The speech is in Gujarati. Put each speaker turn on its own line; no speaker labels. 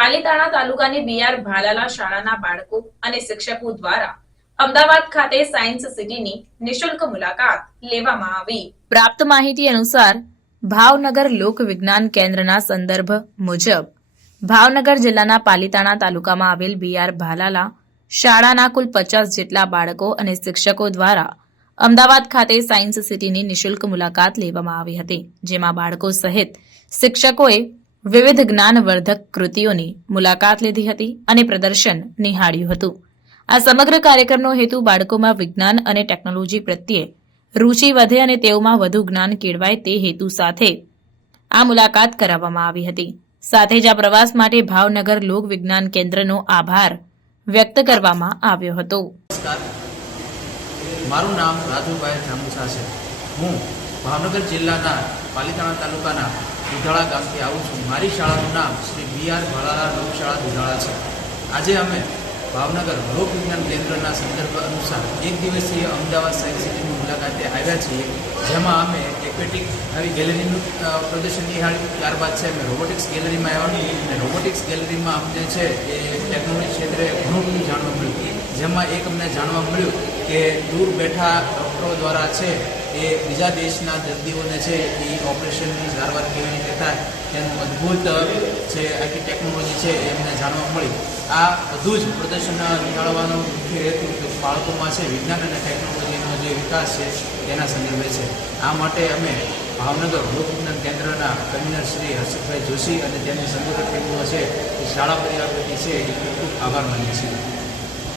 પાલીતાણા તાલુકાની બીઆર ભાલાલા શાળાના બાળકો અને શિક્ષકો દ્વારા અમદાવાદ ખાતે સાયન્સ સિટીની નિશુલ્ક મુલાકાત લેવામાં આવી. પ્રાપ્ત માહિતી અનુસાર, ભાવનગર લોક વિજ્ઞાન કેન્દ્રના સંદર્ભ મુજબ, ભાવનગર જિલ્લાના પાલીતાણા તાલુકામાં આવેલ બીઆર ભાલાલા શાળાના કુલ પચાસ જેટલા બાળકો અને શિક્ષકો દ્વારા અમદાવાદ ખાતે સાયન્સ સિટીની નિશુલ્ક મુલાકાત લેવામાં આવી હતી, જેમાં બાળકો સહિત શિક્ષકોએ વિવિધ જ્ઞાનવર્ધક કૃતિઓની મુલાકાત લીધી હતી અને પ્રદર્શન નિહાળ્યું હતું. આ સમગ્ર કાર્યક્રમનો હેતુ બાળકોમાં વિજ્ઞાન અને ટેકનોલોજી પ્રત્યે રૂચિ વધે અને તેઓમાં વધુ જ્ઞાન કેળવાય તે હેતુ સાથે આ મુલાકાત કરાવવામાં આવી હતી. સાથે જ આ પ્રવાસ માટે ભાવનગર લોક વિજ્ઞાન કેન્દ્રનો આભાર વ્યક્ત કરવામાં આવ્યો હતો.
મારું નામ રાજુભાઈ જાંબુસા છે. હું ભાવનગર જિલ્લાના પાલીતાણા તાલુકાના દુધાળા ગામથી આવું છું. મારી શાળાનું નામ શ્રી બી આર ભાળાલા લોકશાળા દુધાળા છે. આજે અમે ભાવનગર લોક વિજ્ઞાન કેન્દ્રના સંદર્ભ અનુસાર એક દિવસીય અમદાવાદ સાયન્સ સિટીની મુલાકાતે આવ્યા છીએ, જેમાં અમે એક્વેટિક આવી ગેલેરીનું પ્રદર્શન નિહાળ્યું ત્યારબાદ છે અમે રોબોટિક્સ ગેલેરીમાં આવ્યા અને રોબોટિક્સ ગેલેરીમાં અમને છે એ ટેકનોલોજી ક્ષેત્રે ઘણું બધું જાણવા મળ્યું. જેમાં એક અમને જાણવા મળ્યું કે દૂર બેઠા ડૉક્ટરો દ્વારા છે એ બીજા દેશના દર્દીઓને છે એ ઓપરેશનની સારવાર કેવી રીતે થાય તેનું અદ્ભુત જે આખી ટેકનોલોજી છે એમને જાણવા મળી. આ બધું જ પ્રદર્શન નિહાળવાનો મુખ્ય હેતુ બાળકોમાં છે, વિજ્ઞાન અને ટેકનોલોજીનો જે વિકાસ છે તેના સંદર્ભે છે. આ માટે અમે ભાવનગર લોકવિજ્ઞાન કેન્દ્રના કન્વીનર શ્રી હર્ષદભાઈ જોશી અને તેમની સંગઠન ટીમો છે, એ શાળા પરિવાર પ્રતિ છે એ ખૂબ આભાર માનીએ છીએ.